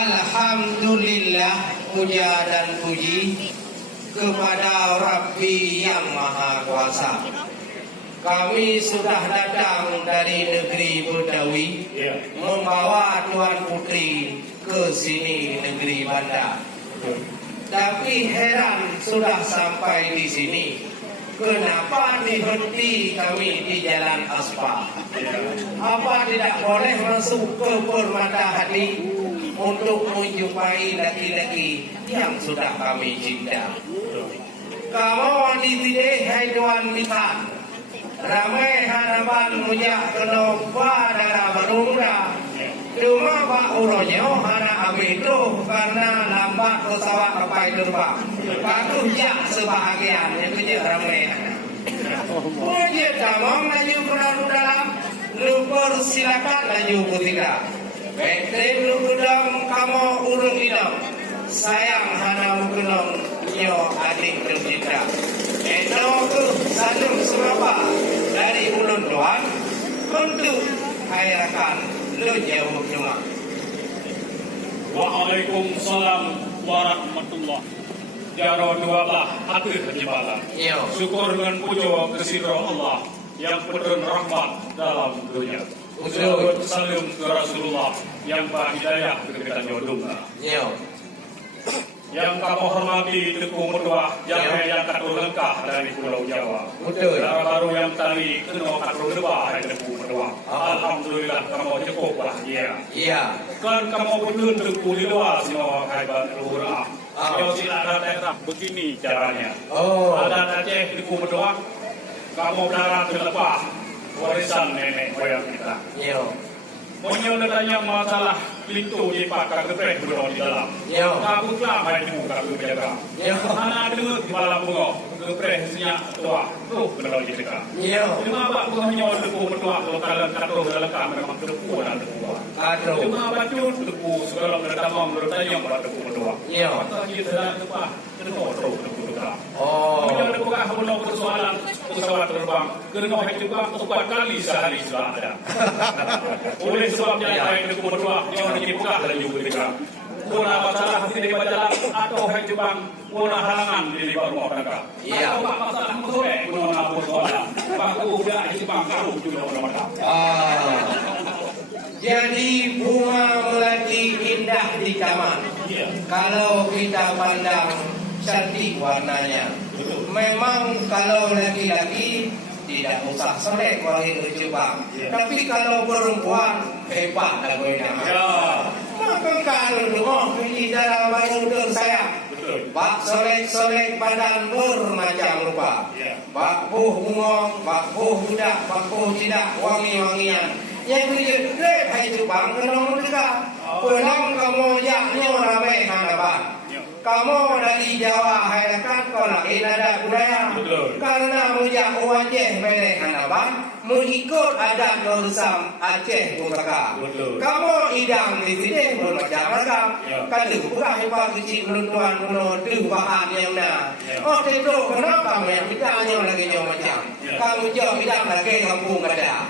Alhamdulillah, puja dan puji kepada Rabbi yang Maha Kuasa. Kami sudah datang dari negeri Betawi membawa Tuan Putri ke sini negeri Bandar. Tapi heran sudah sampai di sini, kenapa dihenti kami di jalan aspal? Apa tidak boleh masuk ke permata hati untuk menjumpai laki-laki yang sudah kami cinta? Kamu di sini hai Tuan Mita, ramai harapan mujak kena pada berumrah. Cuma Pak Uronyo hana itu karena lambat pesawat sampai terbang. Bagus ya sebahagian yang kerja ramai. Puji tamam laju ke dalam, lu persilakan laju ketiga. Betul lu kedam kamu urung inam. Sayang hana kenong nyo adik tercinta. Itu ke salam serapa dari ulun Tuhan untuk hayrakan lu jauh cuma. Waalaikumsalam warahmatullah. Jaro dua belah hati penjemalan. Syukur dengan pujo kesidro Allah yang penuh rahmat dalam dunia. Salawat salam ke Rasulullah yang berhidayah kedekat jodohnya. Yang kamu hormati Teguh Mertua yang katur lengkah dari Pulau Jawa. Baru yang tadi kena katur lebah dari Teguh Mertua. Alhamdulillah kamu cukup bahagia. Kan kamu betul Teguh di luar semua hebat luhur. Kalau tidak ada daerah begini caranya. Ada Aceh Teguh Mertua, kamu berdarah terlepas warisan nenek moyang kita. Monyo tanya masalah pintu di pakar geprek berdua di dalam. Kamu telah main di muka berjaga. Anak dengar di malam bunga geprek senyak tua tuh berdua di dekat. Cuma apa bunga teguh berdua kalau kalian katuh dalam kamar memang teguh dan teguh. Cuma bacun teguh segala bertamam bertanya pada teguh berdua. Maka kita dalam tempat teguh teguh berdua. Monyo teguh kalau persoalan pesawat terbang kena juga 4 kali sehari sudah ada. Oleh sebabnya yang teguh berdua yang dibuka dan juga dikira. Kuna masalah hati di jalan atau hai Jepang, kuna halangan di luar rumah tangga. Atau masalah sore, kuna persoalan. Baku udah Jepang karu juga orang. Jadi bunga melati indah di taman. Kalau kita pandang cantik warnanya. Memang kalau laki-laki tidak usah selek wangi ke Jepang. Tapi kalau perempuan hebat dan menang. Maka kalau ini dalam baru saya. Bak solek-solek badan bermacam rupa. Bak buh bungong, bak buh budak, bak buh tidak wangi-wangian. Yang kerja hai Jepang kena mereka. Penang kamu yaknya ramai hanapan. Kamu dari Jawa hayrakan kau lagi ada budaya. Karena mujak wajah melek hanapan, mengikut adat Norsam Aceh Bungkaka. Kamu idam di sini bermacam-macam. Kalau bukan hebat kecil menentuan menurut bahan yang na. Oh tentu kenapa kamu yang kita hanya lagi jauh macam. Kamu jauh idam lagi kampung ada.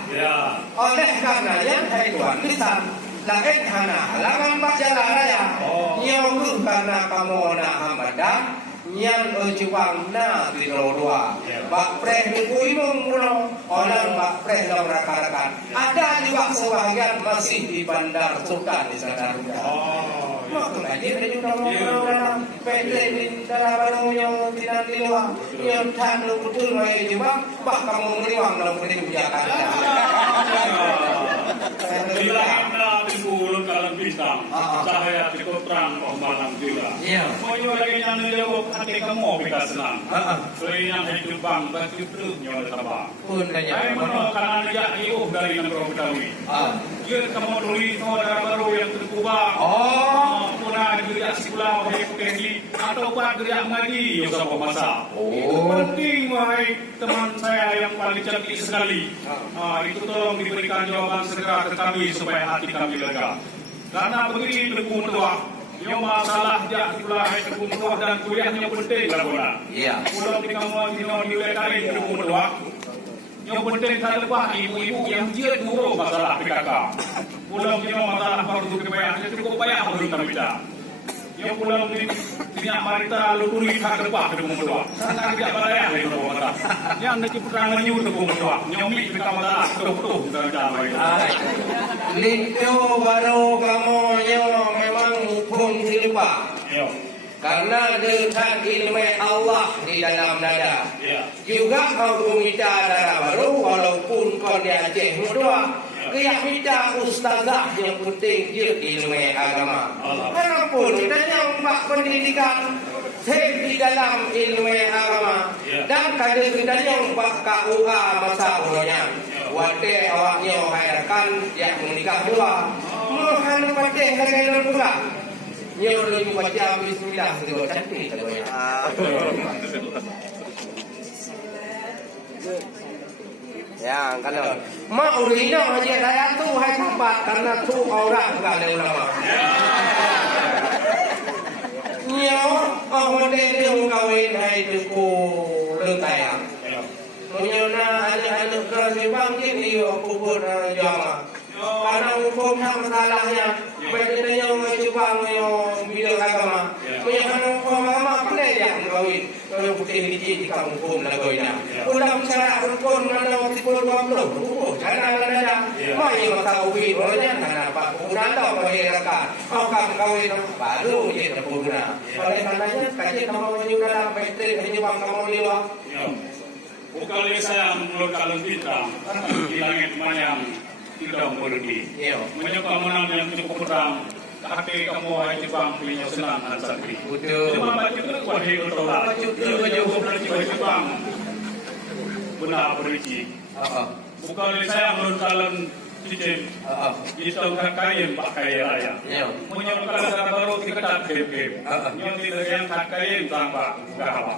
Oleh karenanya hai Tuhan lisan. Lain hana halangan pak jalan raya. Nyau karena kamu nak hamadan, nyang ujubang na tidorua. Bak preh dipuinung pulau, orang bak preh dalam rakan-rakan. Ada juga sebahagian masih di Bandar Sultan di sana. Maka kaji ada juga orang-orang pendek di dalam baru yang tidak di luar. Yang tan betul mai jubang, bak kamu meriwang dalam kehidupan Bila dikurun kalang bintang, cahaya cukup terang malam juga. Monyo lagi yang jauh hati kamu bisa senang. Sering yang hidup bang, baju terus nyawa terbang. Saya menolak karena dia iuh dari negara Betawi. Dia kamu tulis saudara baru yang terkubang. Punah geria sekolah wahai pekerja atau pak geria ngaji yang sama masa. Penting wahai teman saya yang paling cantik sekali. Itu tolong diberikan jawaban segera ke kami supaya hati kami lega. Karena begini Teguh Mertua, yang masalah jak sekolah Teguh Mertua dan kuliahnya penting lah. Pulau di kamu nilai kain Teguh Mertua. Yang penting saya lepas ibu-ibu yang dia dulu masalah PKK. Pulau kita masalah masalah baru tu kebaya, cukup payah belum kami dah. Yang pulang ni minyak marita luturi hak depan ke rumah tua. Sana tidak balaya di rumah mata. Yang nak perang menyu ke rumah tua. Nyomi kita masalah betul dan jalan. Itu baru kamu yang memang hukum silpa. Karena letak ilmu Allah di dalam dada. Juga kau minta dada baru walaupun kau di Aceh Mudua. Dia minta ustazah yang penting dia ilmu agama. Walaupun kita yang buat pendidikan di dalam ilmu agama. Dan kada kita yang buat KUA masa punya. Wate awaknya hayarkan yang menikah dua. Mohon penting kadang-kadang pula. Nyo lu baca bismillah tu cantik katanya. Ya, kalau mau urina aja saya tu hai sahabat karena tu orang bukan ulama. Nyo orang dia kawin hai tu ko lentaya. Nyo na ada kerja bangkit ni aku pun jama. Karena hukum masalahnya bagaimana yang mencoba bidang agama menyaksikan hukum agama apa yang kawin kalau putih di kamu hukum lagoinya ulang cara hukum mana waktu pun 20 karena ada mai mengetahui orangnya karena apa undang menghirakan akan kawin baru je terpurna oleh karenanya kaji kamu menyukai baik hanya kamu liwa bukan saya menurut kalian kita di langit mayang tidak berhenti. Menyokong menang yang cukup perang. Hati kamu hai Jepang punya senang dan sakti. Betul. Cuma baca itu wahai bertolak. Itu jauh dari Jepang. Benar berici. Bukan saya menurut kalian cicin. Itu kakain pakai raya. Menyokong kalian baru diketat game. Yang tidak yang kakain tanpa kahwa.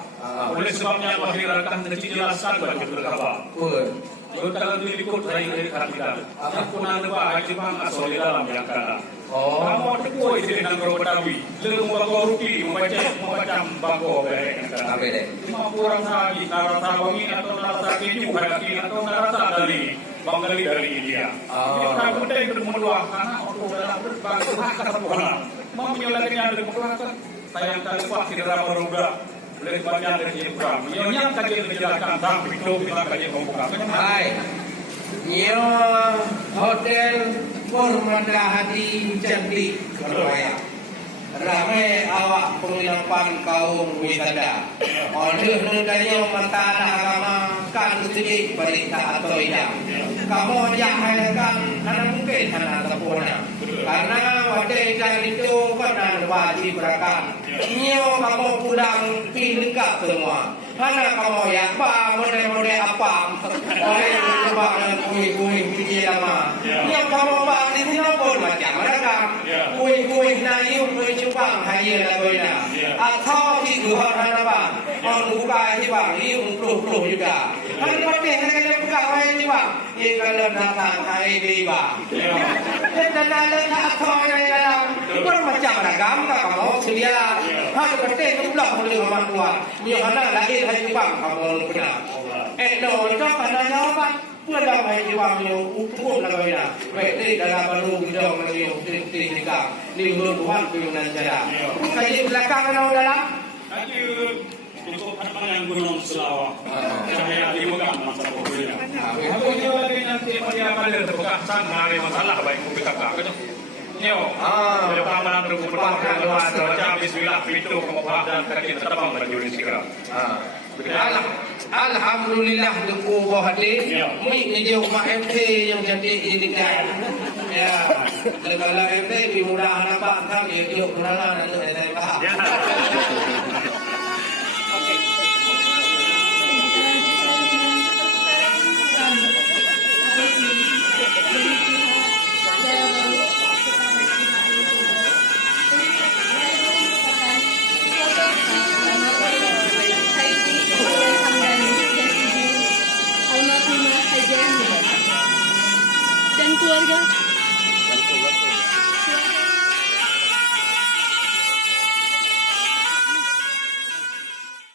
Oleh sebabnya wahai rakan dijelaskan bagi berkahwa. Kalau diliput dari katikan, aku nak lepas Jepang asal di dalam yang kata. Kamu ada kue di dalam Betawi, lalu membawa rupi membaca bangko berek. Cuma kurang lagi narasa wangi atau narasa keju hati atau narasa dari Bangali dari India. Kita muda yang berdua karena orang dalam berbangsa kata Tuhan. Mau menyelamatkan dari masyarakat, sayang tak lepas di dalam beruga. Dari banyak dari Jepang, yang kaji menjelaskan tentang itu kita kaji membuka. Hai, nyo hotel Purmada Hadi Cantik Surabaya. Ramai awak penginapan kaum wisata. Oleh negara mata agama kan sedikit berita atau tidak. Kamu jangan karena mungkin karena sempurna. Karena wadah itu benar wajib berakan. Nyo kamu pulang pilih semua. Karena kamu ya apa model-model apa oleh coba kuih-kuih biji lama. Yang kamu buat di sini pun macam mereka. Kuih-kuih naik kuih cupang hanya lagunya. Atau di luar apa? Orang buka cupang ini puluh juga. Kan penting kalau buka hanya cupang. Ini kalau datang hari tiba. Dan ada atau yang dalam bermacam ragam kamu sedia. Harus penting pula boleh orang tua. Yang anak lagi hai Jepang kamu benar. No, itu karena jawaban pulang hai Jepang yang utuh lagi na. Baik dalam baru bidang lagi tiga. Ni Tuhan punya cara. Kaji belakang kalau dalam. Kaji untuk yang gunung Selawak. Saya di Mekah masa populer. Aku ini lagi nanti dia pada terbuka sana masalah baik kita kakak. Nyo, pertama berkumpul baca Bismillah pintu kemudian dan kaki terbang berdiri segera. Alhamdulillah duku hati. Mui ngejauh mak MT yang cantik ini kan. Ya, kalau MT dimudah nampak kan dia jauh kenalan itu saya faham.